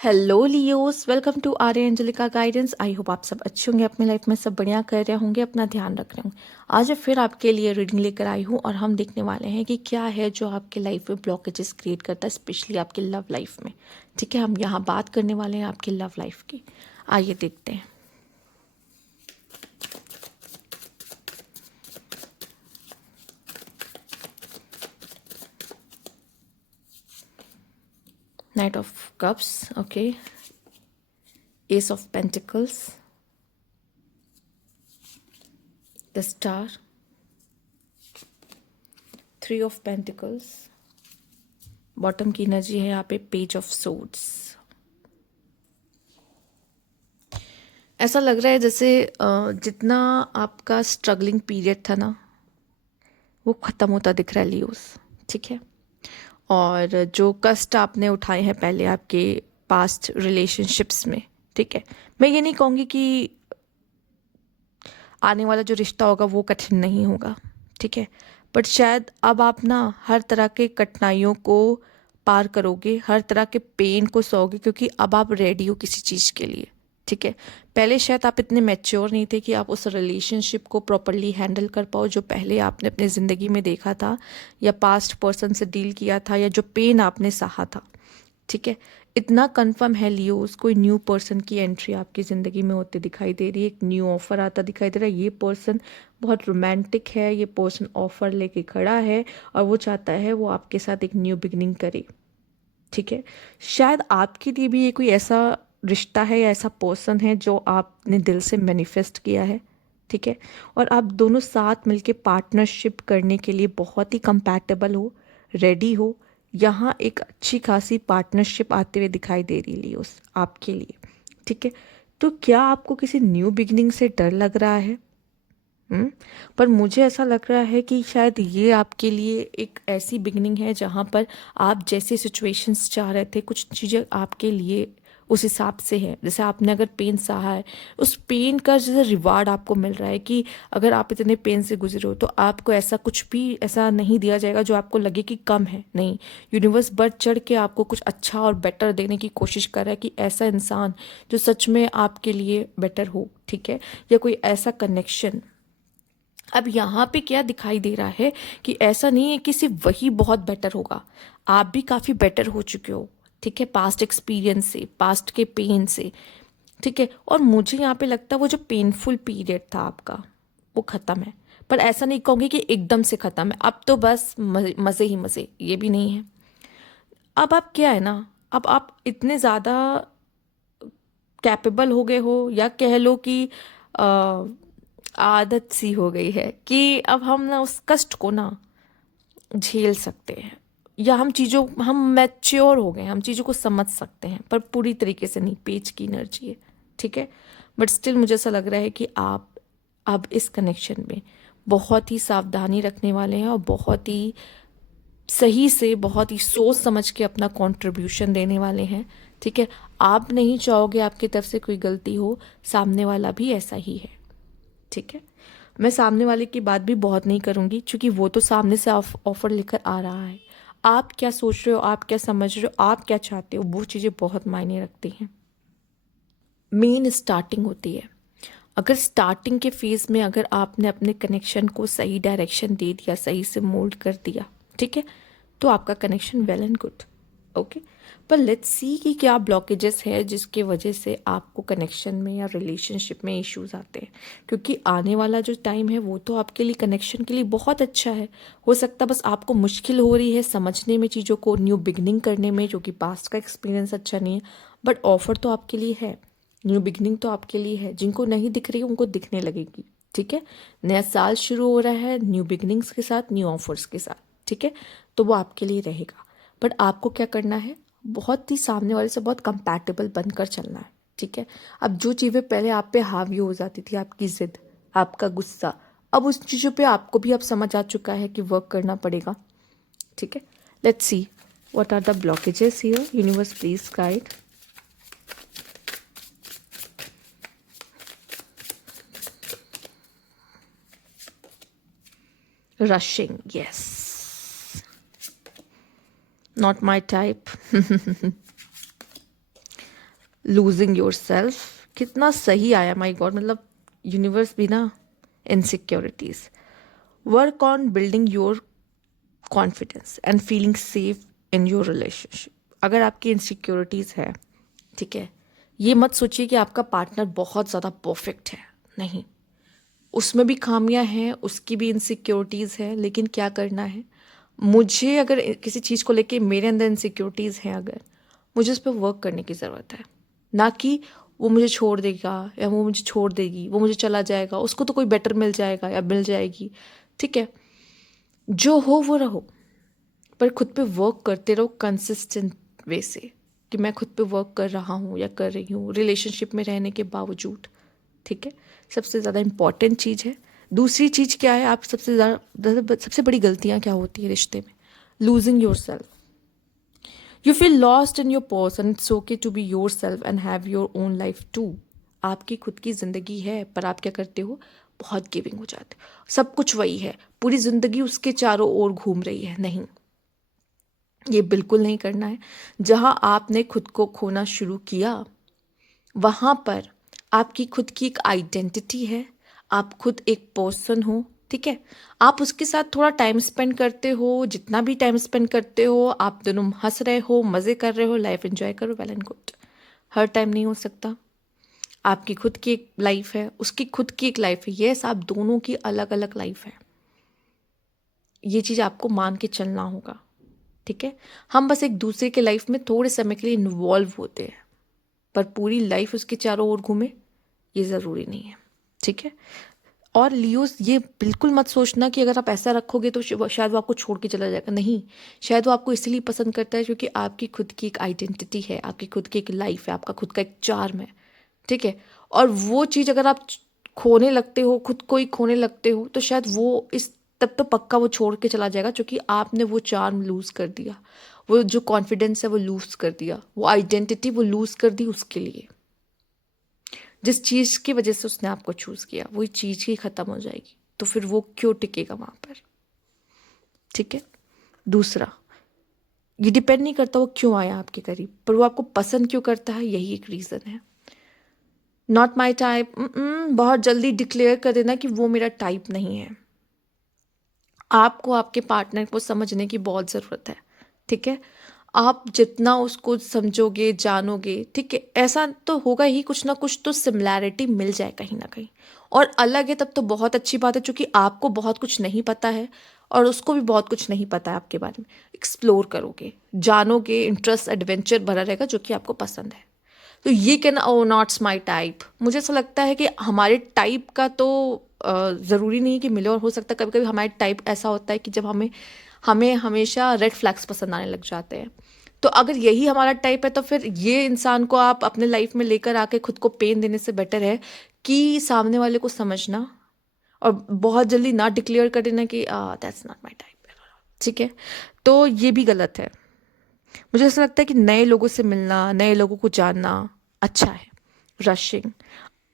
Hello Leos, welcome to Arya Angelica guidance. I hope आप सब अच्छे होंगे, अपनी लाइफ में सब बढ़िया कर रहे होंगे, अपना ध्यान रख रहे होंगे। आज फिर आपके लिए रीडिंग लेकर आई हूँ और हम देखने वाले हैं कि क्या है जो आपके लाइफ में ब्लॉकेजेस क्रिएट करता है, स्पेशली आपकी लव लाइफ में। ठीक है, हम यहाँ बात करने वाले हैं आपकी लव लाइफ की। आइए देखते हैं। Night of cups, okay. S of pentacles, the star, three of pentacles, bottom की एनर्जी है यहाँ पे पेज ऑफ सोर्ड्स। ऐसा लग रहा है जैसे जितना आपका स्ट्रगलिंग पीरियड था ना, वो ख़त्म होता दिख रहा है लियोस। ठीक है, और जो कष्ट आपने उठाए हैं पहले आपके पास्ट रिलेशनशिप्स में, ठीक है, मैं ये नहीं कहूँगी कि आने वाला जो रिश्ता होगा वो कठिन नहीं होगा, ठीक है, बट शायद अब आप ना हर तरह के कठिनाइयों को पार करोगे, हर तरह के पेन को सहोगे, क्योंकि अब आप रेडी हो किसी चीज़ के लिए। ठीक है, पहले शायद आप इतने मैच्योर नहीं थे कि आप उस रिलेशनशिप को प्रॉपरली हैंडल कर पाओ जो पहले आपने अपनी ज़िंदगी में देखा था, या पास्ट पर्सन से डील किया था, या जो पेन आपने सहा था। ठीक है, इतना कंफर्म है लियोस, कोई न्यू पर्सन की एंट्री आपकी ज़िंदगी में होते दिखाई दे रही है, एक न्यू ऑफर आता दिखाई दे रहा है। ये पर्सन बहुत रोमांटिक है, ये पर्सन ऑफर लेके खड़ा है और वो चाहता है वो आपके साथ एक न्यू बिगनिंग करे। ठीक है, शायद आपके लिए भी ये कोई ऐसा रिश्ता है या ऐसा पर्सन है जो आपने दिल से मैनिफेस्ट किया है। ठीक है, और आप दोनों साथ मिलके पार्टनरशिप करने के लिए बहुत ही कंपैटिबल हो, रेडी हो। यहाँ एक अच्छी खासी पार्टनरशिप आते हुए दिखाई दे रही लियोस आपके लिए। ठीक है, तो क्या आपको किसी न्यू बिगनिंग से डर लग रहा है? पर मुझे ऐसा लग रहा है कि शायद ये आपके लिए एक ऐसी बिगनिंग है जहाँ पर आप जैसे सिचुएशंस चाह रहे थे, कुछ चीज़ें आपके लिए उस हिसाब से है। जैसे आपने अगर पेन सहा है, उस पेन का जैसे रिवार्ड आपको मिल रहा है कि अगर आप इतने पेन से गुजरे हो तो आपको ऐसा कुछ भी ऐसा नहीं दिया जाएगा जो आपको लगे कि कम है। नहीं, यूनिवर्स बढ़ चढ़ के आपको कुछ अच्छा और बेटर देने की कोशिश कर रहा है, कि ऐसा इंसान जो सच में आपके लिए बेटर हो। ठीक है, या कोई ऐसा कनेक्शन। अब यहाँ पे क्या दिखाई दे रहा है कि ऐसा नहीं है कि सिर्फ वही बहुत बेटर होगा, आप भी काफ़ी बेटर हो चुके हो। ठीक है, पास्ट एक्सपीरियंस से, पास्ट के पेन से। ठीक है, और मुझे यहाँ पे लगता है वो जो पेनफुल पीरियड था आपका, वो ख़त्म है। पर ऐसा नहीं कहूँगी कि एकदम से ख़त्म है, अब तो बस मज़े ही मज़े, ये भी नहीं है। अब आप क्या है ना, अब आप इतने ज़्यादा कैपेबल हो गए हो, या कह लो कि आदत सी हो गई है कि अब हम ना उस कष्ट को ना झेल सकते हैं, या हम मैच्योर हो गए, हम चीज़ों को समझ सकते हैं, पर पूरी तरीके से नहीं। पेज की एनर्जी है। ठीक है, बट स्टिल मुझे ऐसा लग रहा है कि आप अब इस कनेक्शन में बहुत ही सावधानी रखने वाले हैं और बहुत ही सही से, बहुत ही सोच समझ के अपना कंट्रीब्यूशन देने वाले हैं। ठीक है, आप नहीं चाहोगे आपकी तरफ से कोई गलती हो, सामने वाला भी ऐसा ही है। ठीक है, मैं सामने वाले की बात भी बहुत नहीं करूँगी, क्योंकि वो तो सामने से ऑफर लेकर आ रहा है। आप क्या सोच रहे हो, आप क्या समझ रहे हो, आप क्या चाहते हो, वो चीज़ें बहुत मायने रखती हैं। मेन स्टार्टिंग होती है। अगर स्टार्टिंग के फेज़ में अगर आपने अपने कनेक्शन को सही डायरेक्शन दे दिया, सही से मोल्ड कर दिया, ठीक है, तो आपका connection well and good. Okay, पर लेट्स सी कि क्या ब्लॉकेजेस है जिसके वजह से आपको कनेक्शन में या रिलेशनशिप में इश्यूज आते हैं। क्योंकि आने वाला जो टाइम है वो तो आपके लिए, कनेक्शन के लिए बहुत अच्छा है। हो सकता है बस आपको मुश्किल हो रही है समझने में चीज़ों को, न्यू बिगनिंग करने में, जो कि पास्ट का एक्सपीरियंस अच्छा नहीं है। बट ऑफर तो आपके लिए है, न्यू बिगनिंग तो आपके लिए है। जिनको नहीं दिख रही उनको दिखने लगेगी। ठीक है, नया साल शुरू हो रहा है न्यू बिगनिंग्स के साथ, न्यू ऑफर्स के साथ। ठीक है, तो वो आपके लिए रहेगा। बट आपको क्या करना है, बहुत ही सामने वाले से बहुत कंपैटिबल बनकर चलना है। ठीक है, अब जो चीज़ें पहले आप पे हावी हो जाती थी, आपकी जिद, आपका गुस्सा, अब उस चीज़ों पे आपको भी अब समझ आ चुका है कि वर्क करना पड़ेगा। ठीक है, let's see what are the blockages here. Universe please guide. Rushing, yes. Not my type. Losing your self, कितना सही आया, माई गॉड, मतलब यूनिवर्स भी ना। Insecurities, work on building your confidence and feeling safe in your relationship. अगर आपकी insecurities है, ठीक है, ये मत सोचिए कि आपका पार्टनर बहुत ज़्यादा परफेक्ट है, नहीं, उसमें भी खामियां हैं, उसकी भी इनसिक्योरिटीज़ है, लेकिन क्या करना है, मुझे अगर किसी चीज़ को लेके मेरे अंदर इनसिक्योरिटीज़ हैं, अगर मुझे उस पर वर्क करने की ज़रूरत है, ना कि वो मुझे छोड़ देगा या वो मुझे छोड़ देगी, वो मुझे चला जाएगा, उसको तो कोई बेटर मिल जाएगा या मिल जाएगी, ठीक है, जो हो वो रहो, पर खुद पे वर्क करते रहो कंसिस्टेंट वे से, कि मैं खुद पे वर्क कर रहा हूँ या कर रही हूँ रिलेशनशिप में रहने के बावजूद, ठीक है, सबसे ज़्यादा इम्पॉर्टेंट चीज़ है। दूसरी चीज़ क्या है, आप सबसे बड़ी गलतियाँ क्या होती है रिश्ते में, losing your self. You feel lost in your person, it's okay to be your self and have your own life too. आपकी खुद की ज़िंदगी है, पर आप क्या करते हो, बहुत गिविंग हो जाते हो, सब कुछ वही है, पूरी ज़िंदगी उसके चारों ओर घूम रही है, नहीं, ये बिल्कुल नहीं करना है। जहाँ आपने खुद को खोना शुरू किया, वहाँ पर आपकी खुद की एक आइडेंटिटी है, आप खुद एक पर्सन हो, ठीक है, आप उसके साथ थोड़ा टाइम स्पेंड करते हो, जितना भी टाइम स्पेंड करते हो, आप दोनों हंस रहे हो, मज़े कर रहे हो, लाइफ एंजॉय करो, well and good. Her time नहीं हो सकता, आपकी खुद की एक लाइफ है, उसकी खुद की एक लाइफ है, यस, आप दोनों की अलग अलग लाइफ है, ये चीज़ आपको मान के चलना होगा, ठीक है। हम बस एक दूसरे के लाइफ में थोड़े समय के लिए इन्वॉल्व होते हैं, पर पूरी लाइफ उसके चारों ओर घूमे ये ज़रूरी नहीं है, ठीक है। और लियोस, ये बिल्कुल मत सोचना कि अगर आप ऐसा रखोगे तो शायद वो आपको छोड़ के चला जाएगा, नहीं, शायद वो आपको इसलिए पसंद करता है क्योंकि आपकी खुद की एक आइडेंटिटी है, आपकी खुद की एक लाइफ है, आपका खुद का एक चार्म है, ठीक है। और वो चीज़ अगर आप खोने लगते हो, खुद को ही खोने लगते हो, तो शायद वो इस तब तो पक्का वो छोड़ के चला जाएगा, क्योंकि आपने वो चार्म लूज़ कर दिया, वो जो कॉन्फिडेंस है वो लूज़ कर दिया, वो आइडेंटिटी वो लूज़ कर दी उसके लिए। जिस चीज़ की वजह से उसने आपको चूज़ किया वही चीज़ ही ख़त्म हो जाएगी, तो फिर वो क्यों टिकेगा वहाँ पर, ठीक है। दूसरा, ये डिपेंड नहीं करता वो क्यों आया आपके करीब, पर वो आपको पसंद क्यों करता है, यही एक रीज़न है। नॉट माई टाइप, बहुत जल्दी डिक्लेयर कर देना कि वो मेरा टाइप नहीं है। आपको आपके पार्टनर को समझने की बहुत ज़रूरत है, ठीक है। आप जितना उसको समझोगे, जानोगे, ठीक है, ऐसा तो होगा ही, कुछ ना कुछ तो सिमिलैरिटी मिल जाए कहीं ना कहीं, और अलग है तब तो बहुत अच्छी बात है, क्योंकि आपको बहुत कुछ नहीं पता है और उसको भी बहुत कुछ नहीं पता है आपके बारे में। एक्सप्लोर करोगे, जानोगे, इंटरेस्ट एडवेंचर भरा रहेगा जो कि आपको पसंद है। तो ये कहना ओ नॉट्स माई टाइप, मुझे ऐसा लगता है कि हमारे टाइप का तो ज़रूरी नहीं है कि मिले, और हो सकता है कभी कभी हमारे टाइप ऐसा होता है कि जब हमें हमें हमेशा रेड फ्लैग्स पसंद आने लग जाते हैं। तो अगर यही हमारा टाइप है तो फिर ये इंसान को आप अपने लाइफ में लेकर आके खुद को पेन देने से बेटर है कि सामने वाले को समझना और बहुत जल्दी ना डिक्लेयर कर देना कि दैट्स नॉट माई टाइप, ठीक है। तो ये भी गलत है। मुझे ऐसा लगता है कि नए लोगों से मिलना, नए लोगों को जानना अच्छा है। Rushing,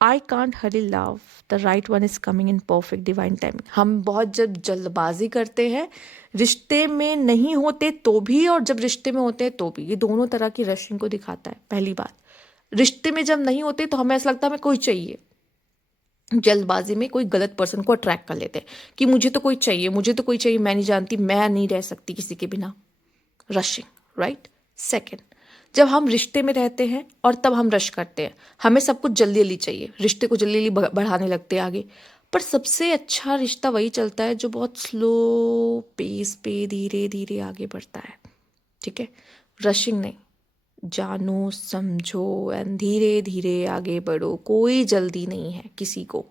I can't Hari love, the right one is coming in perfect divine timing. हम बहुत जब जल्दबाजी करते हैं, रिश्ते में नहीं होते तो भी और जब रिश्ते में होते हैं तो भी, ये दोनों तरह की रशिंग को दिखाता है। पहली बात, रिश्ते में जब नहीं होते तो हमें ऐसा लगता है हमें कोई चाहिए, जल्दबाजी में कोई गलत पर्सन को अट्रैक्ट कर लेते हैं कि मुझे तो कोई चाहिए, मुझे तो कोई चाहिए, मैं नहीं जानती, मैं नहीं रह सकती किसी के बिना, रशिंग, राइट। सेकेंड, जब हम रिश्ते में रहते हैं और तब हम रश करते हैं, हमें सब कुछ जल्दी जल्दी चाहिए, रिश्ते को जल्दी जल्दी बढ़ाने लगते हैं आगे। पर सबसे अच्छा रिश्ता वही चलता है जो बहुत स्लो पेस पे धीरे धीरे आगे बढ़ता है, ठीक है। रशिंग नहीं, जानो समझो एंड धीरे धीरे आगे बढ़ो, कोई जल्दी नहीं है किसी को,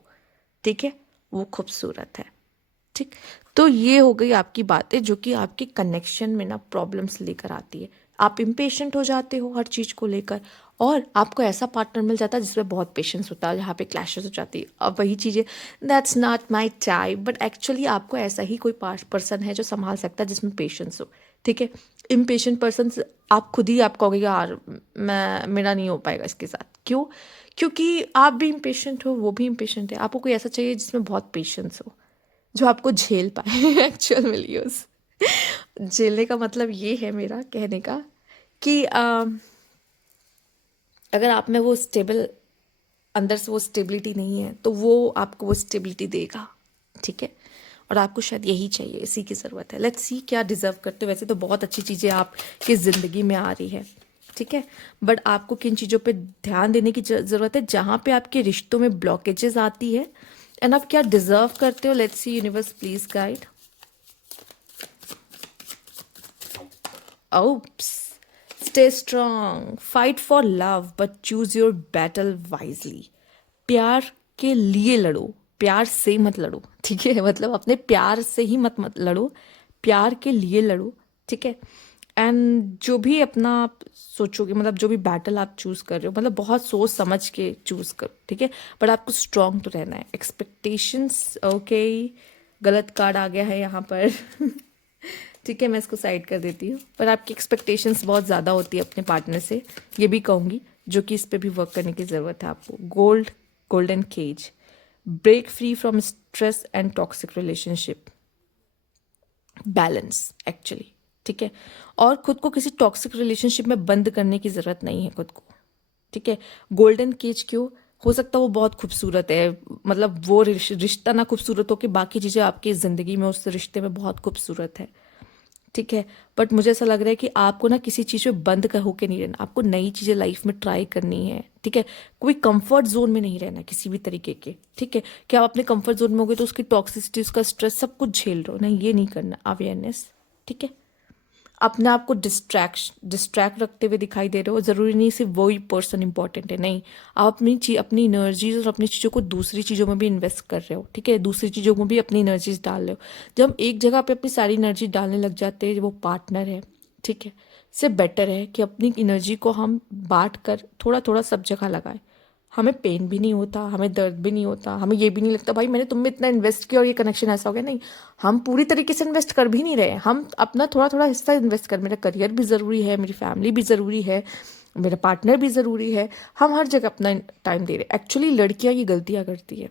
ठीक है, वो खूबसूरत है, ठीक। तो ये हो गई आपकी बातें जो कि आपके कनेक्शन में ना प्रॉब्लम्स लेकर आती है। आप इम्पेशेंट हो जाते हो हर चीज़ को लेकर, और आपको ऐसा पार्टनर मिल जाता है जिसमें बहुत पेशेंस होता है, जहाँ पे क्लैशेस हो जाती है। अब वही चीज़ें, that's not my type, but actually आपको ऐसा ही कोई पर्सन है जो संभाल सकता है जिसमें पेशेंस हो, ठीक है। इम्पेशेंट पर्सन आप खुद ही आप कहोगे यार मैं मेरा नहीं हो पाएगा इसके साथ, क्यों? क्योंकि आप भी इम्पेशेंट हो, वो भी इम्पेशेंट है। आपको कोई ऐसा चाहिए जिसमें बहुत पेशेंस हो, जो आपको झेल पाए एक्चुअल में लियोस। झेलने का मतलब ये है मेरा कहने का कि अगर आप में वो स्टेबल, अंदर से वो स्टेबिलिटी नहीं है, तो वो आपको वो स्टेबिलिटी देगा, ठीक है। और आपको शायद यही चाहिए, इसी की ज़रूरत है। लेट्स सी क्या डिज़र्व करते हो। वैसे तो बहुत अच्छी चीज़ें आपकी ज़िंदगी में आ रही है, ठीक है, बट आपको किन चीज़ों पे ध्यान देने की ज़रूरत है, जहाँ पे आपके रिश्तों में ब्लॉकेजेस आती है, एंड आप क्या डिज़र्व करते हो। Let's see universe please guide. Oops, stay strong, fight for love but choose your battle wisely. प्यार के लिए लड़ो, प्यार से मत लड़ो, ठीक है। मतलब अपने प्यार से ही मत लड़ो, प्यार के लिए लड़ो, ठीक है। एंड जो भी अपना आप सोचोगे, मतलब जो भी बैटल आप चूज कर रहे हो, मतलब बहुत सोच समझ के चूज करो, ठीक है। बट आपको स्ट्रांग तो रहना है। एक्सपेक्टेशंस, ओके, गलत कार्ड आ गया है यहाँ पर ठीक है, मैं इसको साइड कर देती हूँ। पर आपकी एक्सपेक्टेशंस बहुत ज़्यादा होती है अपने पार्टनर से, ये भी कहूँगी, जो कि इस पे भी वर्क करने की ज़रूरत है आपको। Golden cage, break free from stress and toxic relationship, balance actually, ठीक है। और खुद को किसी टॉक्सिक रिलेशनशिप में बंद करने की ज़रूरत नहीं है खुद को, ठीक है। गोल्डन केज क्यों? हो सकता है वो बहुत खूबसूरत है, मतलब वो रिश्ता ना खूबसूरत हो कि बाकी चीज़ें आपकी ज़िंदगी में उस रिश्ते में बहुत खूबसूरत है, ठीक है। बट मुझे ऐसा लग रहा है कि आपको ना किसी चीज़ में बंद कर होके नहीं रहना, आपको नई चीज़ें लाइफ में ट्राई करनी है, ठीक है। कोई कंफर्ट जोन में नहीं रहना किसी भी तरीके के, ठीक है। कि आप अपने कंफर्ट जोन में हो गए तो उसकी टॉक्सिसिटी, उसका स्ट्रेस सब कुछ झेल रहे हो, नहीं, ये नहीं करना। अवेयरनेस, ठीक है। अपने आप को डिस्ट्रैक्ट रखते हुए दिखाई दे रहे हो, ज़रूरी नहीं सिर्फ वही पर्सन इंपॉर्टेंट है, नहीं, आप अपनी एनर्जीज और अपनी चीज़ों को दूसरी चीज़ों में भी इन्वेस्ट कर रहे हो, ठीक है। दूसरी चीज़ों में भी अपनी एनर्जीज डाल रहे हो। जब हम एक जगह पे अपनी सारी एनर्जी डालने लग जाते हैं, वो पार्टनर है, ठीक है, इससे बेटर है कि अपनी एनर्जी को हम बांट कर थोड़ा थोड़ा सब जगह लगाएं। हमें पेन भी नहीं होता, हमें दर्द भी नहीं होता, हमें ये भी नहीं लगता भाई मैंने तुम में इतना इन्वेस्ट किया और ये कनेक्शन ऐसा हो गया, नहीं। हम पूरी तरीके से इन्वेस्ट कर भी नहीं रहे, हम अपना थोड़ा थोड़ा हिस्सा इन्वेस्ट कर, मेरा करियर भी ज़रूरी है, मेरी फैमिली भी ज़रूरी है, मेरा पार्टनर भी ज़रूरी है, हम हर जगह अपना टाइम दे रहे। एक्चुअली लड़कियाँ ये गलतियाँ करती है,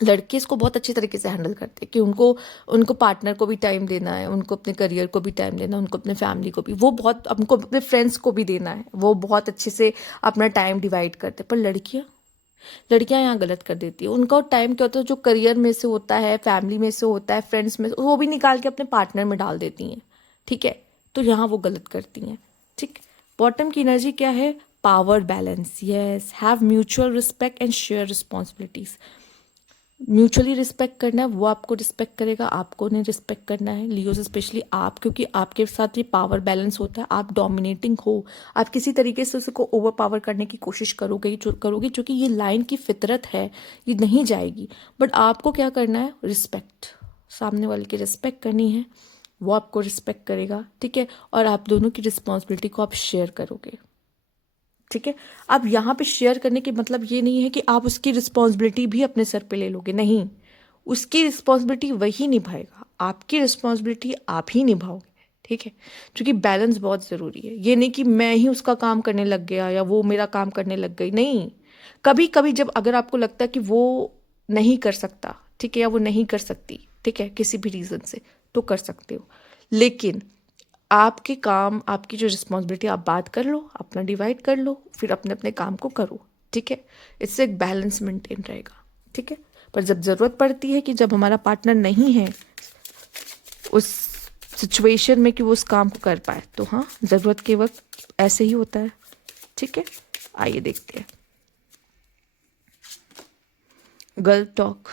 लड़के इसको बहुत अच्छी तरीके से हैंडल करते हैं कि उनको उनको पार्टनर को भी टाइम देना है, उनको अपने करियर को भी टाइम देना है, उनको अपने फैमिली को भी, वो बहुत, उनको अपने फ्रेंड्स को भी देना है, वो बहुत अच्छे से अपना टाइम डिवाइड करते हैं। पर लड़कियां यहाँ गलत कर देती है। उनका टाइम क्या होता है, जो करियर में से होता है, फैमिली में से होता है, फ्रेंड्स में से, वो भी निकाल के अपने पार्टनर में डाल देती हैं, ठीक है। तो यहाँ वो गलत करती हैं, ठीक। बॉटम की एनर्जी क्या है? Power balance, yes, have mutual respect and share responsibilities. Mutually respect करना है, वो आपको रिस्पेक्ट करेगा, आपको उन्हें रिस्पेक्ट करना है। लियो से स्पेशली आप, क्योंकि आपके साथ ये पावर बैलेंस होता है, आप डोमिनेटिंग हो, आप किसी तरीके से उसको ओवर पावर करने की कोशिश करोगे क्योंकि ये लाइन की फितरत है, ये नहीं जाएगी। बट आपको क्या करना है? रिस्पेक्ट, सामने वाले की रिस्पेक्ट करनी है, वो आपको रिस्पेक्ट करेगा, ठीक है। और आप दोनों की रिस्पॉन्सिबिलिटी को आप शेयर करोगे, ठीक है। अब यहाँ पे शेयर करने की मतलब ये नहीं है कि आप उसकी रिस्पॉन्सिबिलिटी भी अपने सर पे ले लोगे, नहीं, उसकी रिस्पॉन्सिबिलिटी वही निभाएगा, आपकी रिस्पॉन्सिबिलिटी आप ही निभाओगे, ठीक है। क्योंकि बैलेंस बहुत ज़रूरी है। ये नहीं कि मैं ही उसका काम करने लग गया या वो मेरा काम करने लग गई, नहीं। कभी कभी जब अगर आपको लगता है कि वो नहीं कर सकता, ठीक है, या वो नहीं कर सकती, ठीक है, किसी भी रीज़न से, तो कर सकते हो। लेकिन आपके काम, आपकी जो रिस्पॉन्सिबिलिटी, आप बात कर लो, अपना डिवाइड कर लो, फिर अपने अपने काम को करो, ठीक है। इससे एक बैलेंस मेंटेन रहेगा, ठीक है। पर जब ज़रूरत पड़ती है कि जब हमारा पार्टनर नहीं है उस सिचुएशन में कि वो उस काम को कर पाए, तो हाँ, ज़रूरत के वक्त ऐसे ही होता है, ठीक है। आइए देखते हैं girl talk,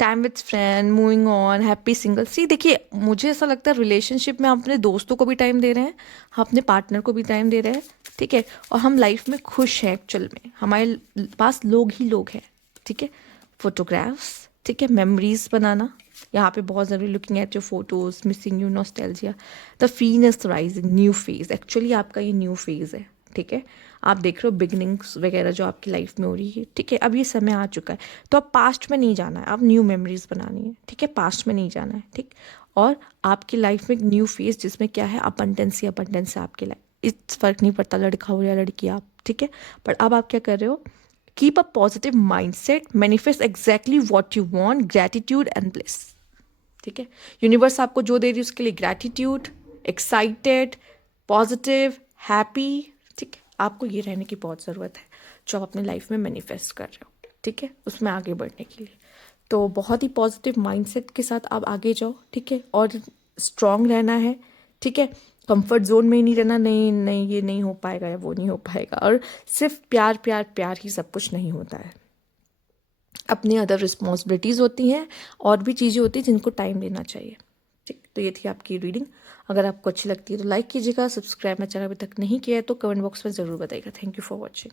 time with friend, moving on, happy single. See देखिए, मुझे ऐसा लगता है रिलेशनशिप में हम अपने दोस्तों को भी टाइम दे रहे हैं, हम अपने पार्टनर को भी टाइम दे रहे हैं, ठीक है। और हम लाइफ में खुश हैं, एक्चुअल में हमारे पास लोग ही लोग हैं, ठीक है। फोटोग्राफ्स, ठीक है, मेमोरीज बनाना यहाँ पे बहुत ज़रूरी। Looking at your photos, missing you, nostalgia, the phoenix rising, new phase. Actually आपका ये न्यू फेज है, ठीक है। आप देख रहे हो बिगनिंग्स वगैरह जो आपकी लाइफ में हो रही है, ठीक है। अब ये समय आ चुका है, तो अब पास्ट में नहीं जाना है, अब न्यू मेमोरीज बनानी है, ठीक है। पास्ट में नहीं जाना है, ठीक। और आपकी लाइफ में एक न्यू फेज जिसमें क्या है, अबंडेंस ही अबंडेंस है आपकी लाइफ। इस फर्क नहीं पड़ता लड़का हो या लड़की आप, ठीक है। पर अब आप क्या कर रहे हो? Keep a positive mind set, manifest exactly what you want, gratitude and bliss, ठीक है। यूनिवर्स आपको जो दे रही है उसके लिए ग्रैटिट्यूड, एक्साइटेड, पॉजिटिव, हैप्पी, ठीक है। आपको ये रहने की बहुत ज़रूरत है जो आप अपने लाइफ में मैनिफेस्ट कर रहे हो, ठीक है, उसमें आगे बढ़ने के लिए। तो बहुत ही पॉजिटिव माइंडसेट के साथ आप आगे जाओ, ठीक है, और स्ट्रांग रहना है, ठीक है। कंफर्ट जोन में ही नहीं रहना, नहीं नहीं ये नहीं हो पाएगा या वो नहीं हो पाएगा, और सिर्फ प्यार प्यार प्यार ही सब कुछ नहीं होता है। अपनी अदर रिस्पॉन्सिबिलिटीज़ होती हैं और भी चीज़ें होती हैं जिनको टाइम देना चाहिए, ठीक। तो ये थी आपकी रीडिंग। अगर आपको अच्छी लगती है तो लाइक कीजिएगा, सब्सक्राइब मेरा चैनल अभी तक नहीं किया है तो कमेंट बॉक्स में ज़रूर बताइएगा। Thank you for watching.